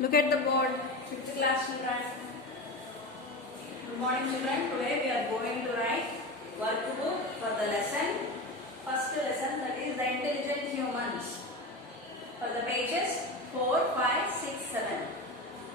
Look at the board, 5th class children. Good morning children. Today we are going to write workbook for the lesson. First lesson, that is the intelligent humans. For the pages 4, 5, 6, 7.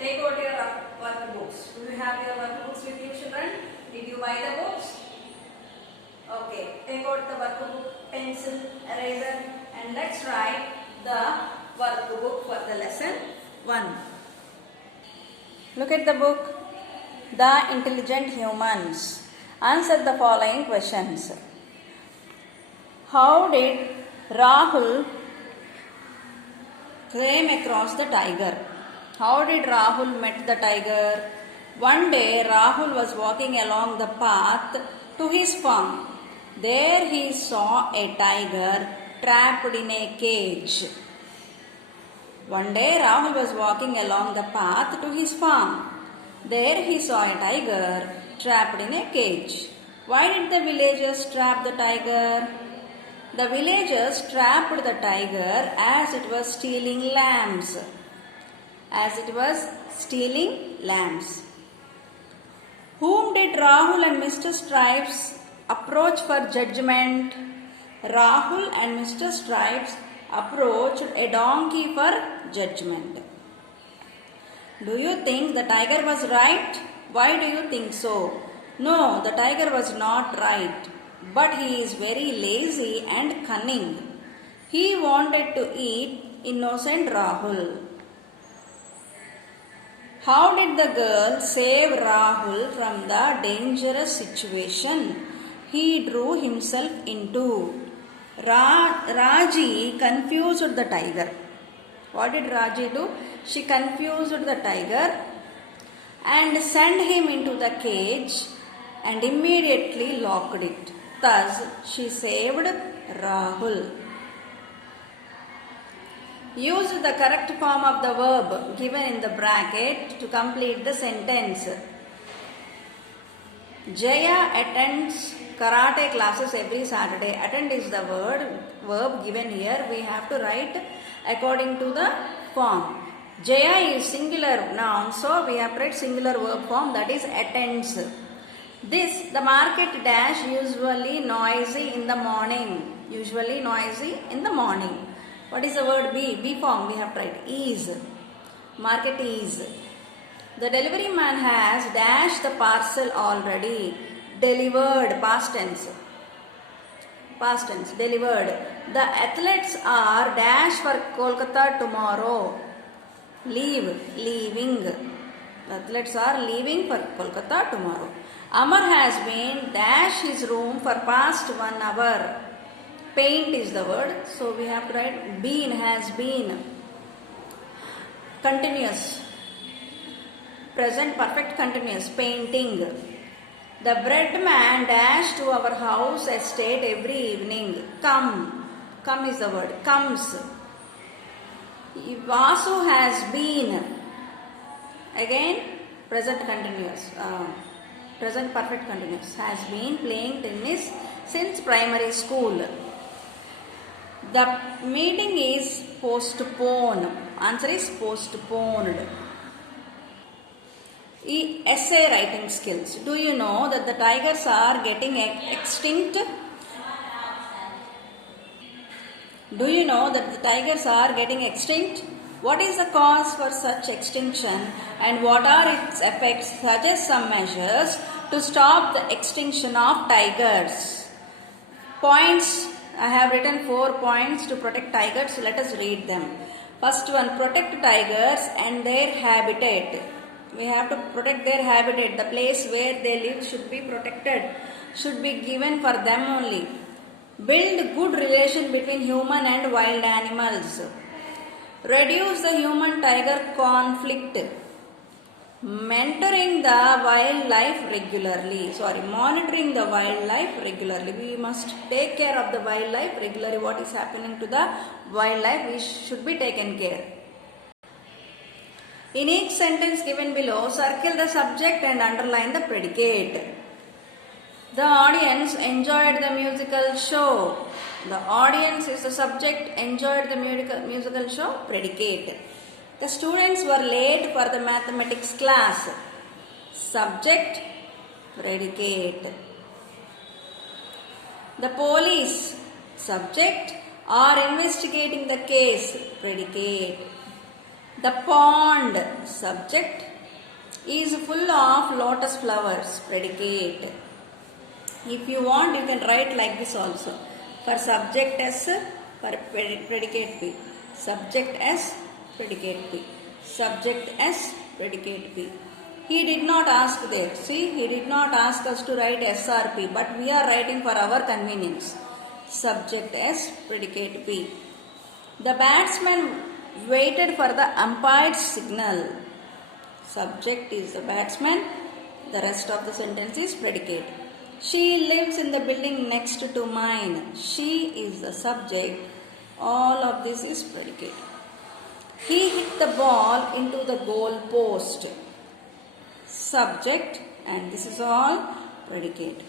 Take out your workbooks. Do you have your workbooks with you children? Did you buy the books? Okay. Take out the workbook, pencil, eraser, and let's write the workbook for the lesson 1. Look at the book. The intelligent humans. Answer the following questions. How did Rahul came across the tiger? How did Rahul met the tiger? One day Rahul was walking along the path to his farm. There he saw a tiger trapped in a cage. One day Rahul was walking along the path to his farm. There he saw a tiger trapped in a cage. Why did the villagers trap the tiger? The villagers trapped the tiger as it was stealing lambs. Whom did Rahul and Mr. Stripes approach for judgment? Rahul and Mr. Stripes approached a donkey for judgment. Do you think the tiger was right? Why do you think so? No, the tiger was not right, but he is very lazy and cunning. He wanted to eat innocent Rahul. How did the girl save Rahul from the dangerous situation he drew himself into? Raji confused the tiger. What did Raji do? She confused the tiger and sent him into the cage and immediately locked it. Thus, she saved Rahul. Use the correct form of the verb given in the bracket to complete the sentence. Jaya attends karate classes every Saturday. Attend is the verb given here. We have to write according to the form. Jaya is singular noun, so we have to write singular verb form, that is attends. The market dash usually noisy in the morning. What is the word be? Be form we have to write is. Market is. The delivery man has dashed the parcel already. Delivered, past tense, delivered. The athletes are dash for Kolkata tomorrow. Leaving. The athletes are leaving for Kolkata tomorrow. Amar has been dash his room for past 1 hour. Paint is the word, so we have to write been, has been. Continuous. Present perfect continuous. Painting. The bread man dash to our house estate every evening. Come is the word. Comes. Vasu has been. Again, present continuous. Present perfect continuous. Has been playing tennis since primary school. The meeting is postponed. Answer is postponed. Essay writing skills. Do you know that the tigers are getting extinct? What is the cause for such extinction and what are its effects? Suggest some measures to stop the extinction of tigers. Points. I have written 4 points to protect tigers. Let us read them. First one, protect tigers and their habitat. We have to protect their habitat. The place where they live should be protected. Should be given for them only. Build good relation between human and wild animals. Reduce the human-tiger conflict. Monitoring the wildlife regularly. We must take care of the wildlife regularly. What is happening to the wildlife, we should be taken care. In each sentence given below, circle the subject and underline the predicate. The audience enjoyed the musical show. The audience is the subject, enjoyed the musical show, predicate. The students were late for the mathematics class. Subject, predicate. The police, subject, are investigating the case, predicate. The pond, subject, is full of lotus flowers, predicate. If you want, you can write like this also. For subject S, for predicate P. Subject S, predicate P. Subject S, predicate P. He did not ask that. See, he did not ask us to write S or P, but we are writing for our convenience. Subject S, predicate P. The batsman waited for the umpire's signal. Subject is the batsman. The rest of the sentence is predicate. She lives in the building next to mine. She is the subject. All of this is predicate. He hit the ball into the goal post. Subject, and this is all predicate.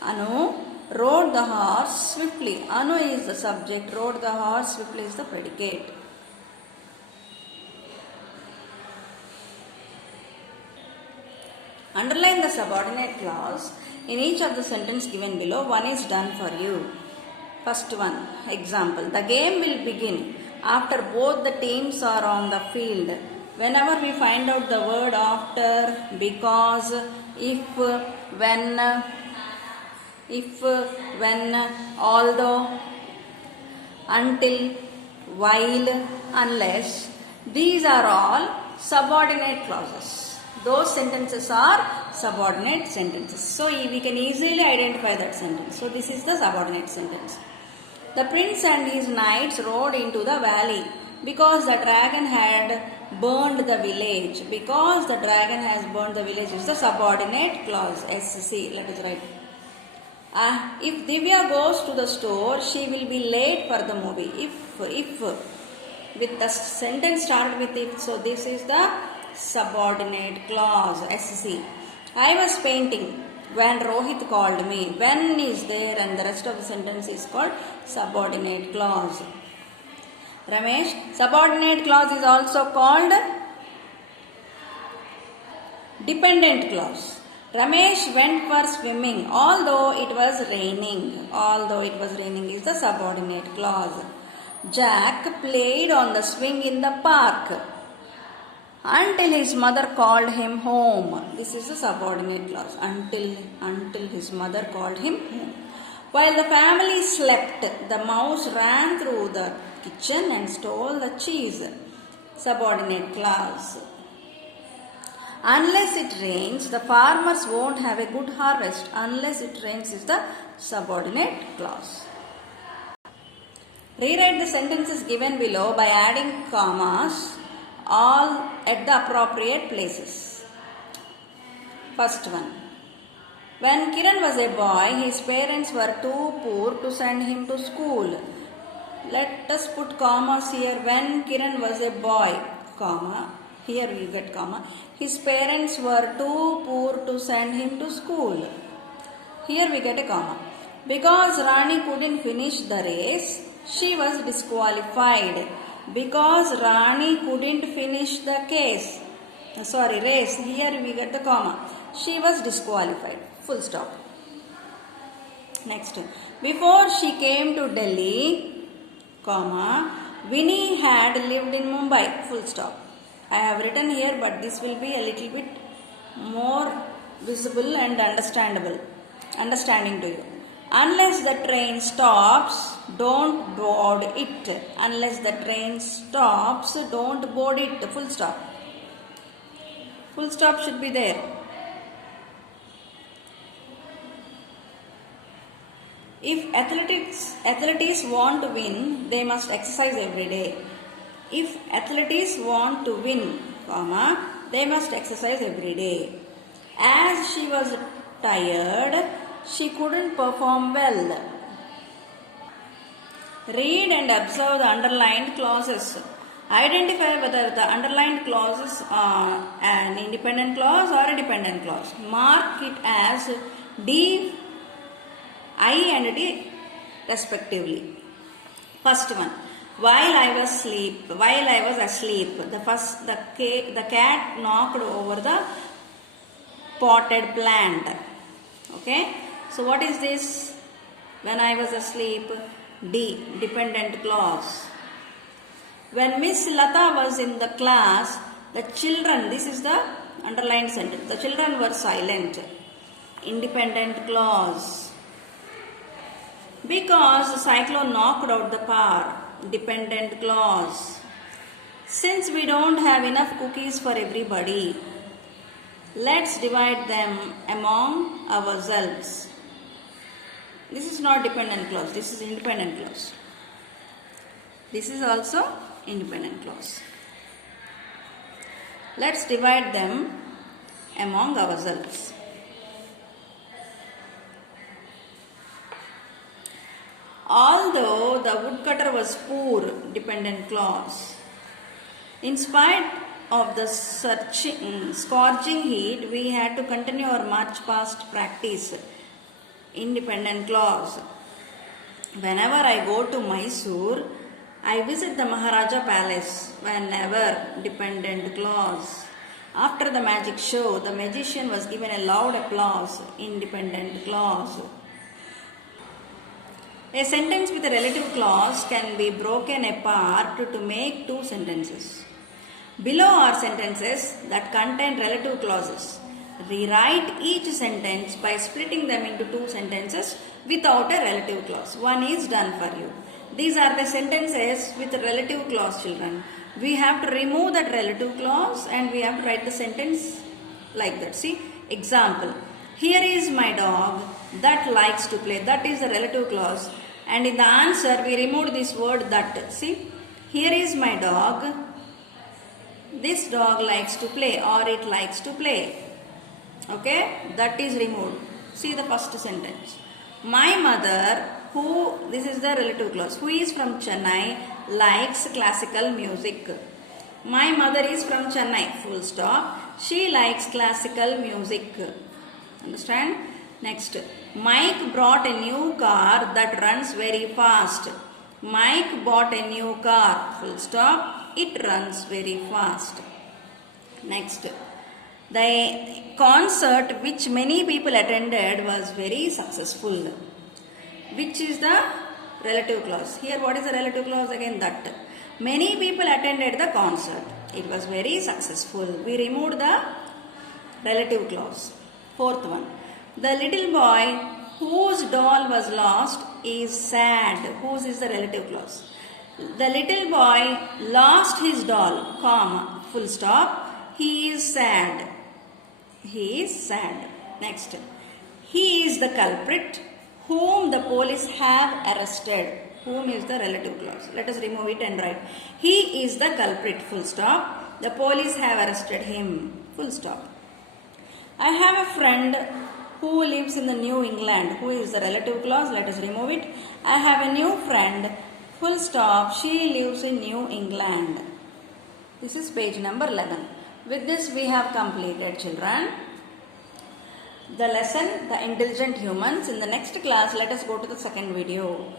Anu rode the horse swiftly. Anu is the subject. Rode the horse swiftly is the predicate. Underline the subordinate clause in each of the sentence given below. One is done for you. First one, example. The game will begin after both the teams are on the field. Whenever we find out the word after, because, if, when, although, until, while, unless, these are all subordinate clauses. Those sentences are subordinate sentences. So we can easily identify that sentence. So this is the subordinate sentence. The prince and his knights rode into the valley because the dragon had burned the village. Because the dragon has burned the village is the subordinate clause. SC. Let us write. If Divya goes to the store, she will be late for the movie. If with the sentence started with if, so this is the subordinate clause. SC. I was painting when Rohit called me. When is there, and the rest of the sentence is called subordinate clause. Ramesh, subordinate clause is also called dependent clause. Ramesh went for swimming although it was raining. Although it was raining is the subordinate clause. Jack played on the swing in the park until his mother called him home. This is the subordinate clause. Until his mother called him home. While the family slept, the mouse ran through the kitchen and stole the cheese. Subordinate clause. Unless it rains, the farmers won't have a good harvest. Unless it rains is the subordinate clause. Rewrite the sentences given below by adding commas, all at the appropriate places. First one. When Kiran was a boy, his parents were too poor to send him to school. Let us put commas here. When Kiran was a boy, comma. Here we get comma. His parents were too poor to send him to school. Here we get a comma. Because Rani couldn't finish the race, she was disqualified. Because Rani couldn't finish the race. Here we get the comma. She was disqualified. Full stop. Next. Before she came to Delhi, comma, Winnie had lived in Mumbai. Full stop. I have written here, but this will be a little bit more visible and understanding to you. Unless the train stops, don't board it. Unless the train stops, don't board it. Full stop. Full stop should be there. If athletes want to win, they must exercise every day. If athletes want to win, comma, they must exercise every day. As she was tired, she couldn't perform well. Read and observe the underlined clauses. Identify whether the underlined clauses are an independent clause or a dependent clause. Mark it as D, I and D respectively. First one. While I was asleep, the cat knocked over the potted plant. Okay, so what is this? When I was asleep, D, dependent clause. When Miss Lata was in the class, the children, this is the underlined sentence, the children were silent. Independent clause. Because the cyclone knocked out the power. Dependent clause. Since we don't have enough cookies for everybody, let's divide them among ourselves. This is not dependent clause, this is independent clause. This is also independent clause. Let's divide them among ourselves. Although the woodcutter was poor, dependent clause. In spite of the scorching heat, we had to continue our march past practice. Independent clause. Whenever I go to Mysore, I visit the Maharaja Palace. Whenever, dependent clause. After the magic show, the magician was given a loud applause. Independent clause. A sentence with a relative clause can be broken apart to make two sentences. Below are sentences that contain relative clauses. Rewrite each sentence by splitting them into two sentences without a relative clause. One is done for you. These are the sentences with a relative clause, children. We have to remove that relative clause and we have to write the sentence like that. See, example. Here is my dog that likes to play. That is the relative clause. And in the answer, we removed this word that. See, here is my dog. This dog likes to play or it likes to play. Okay, that is removed. See the first sentence. My mother, this is the relative clause, who is from Chennai, likes classical music. My mother is from Chennai, full stop. She likes classical music. Understand? Next. Mike brought a new car that runs very fast. Mike bought a new car, full stop. It runs very fast. Next. The concert which many people attended was very successful. Which is the relative clause? Here what is the relative clause? Again that. Many people attended the concert. It was very successful. We removed the relative clause. Fourth one. The little boy whose doll was lost is sad. Whose is the relative clause? The little boy lost his doll, comma, full stop. He is sad. He is sad. Next. He is the culprit whom the police have arrested. Whom is the relative clause? Let us remove it and write. He is the culprit, full stop. The police have arrested him, full stop. I have a friend who lives in the New England. Who is the relative clause? Let us remove it. I have a new friend, full stop. She lives in New England. This is page number 11. With this we have completed, children, the lesson, The Intelligent Humans. In the next class, let us go to the second video.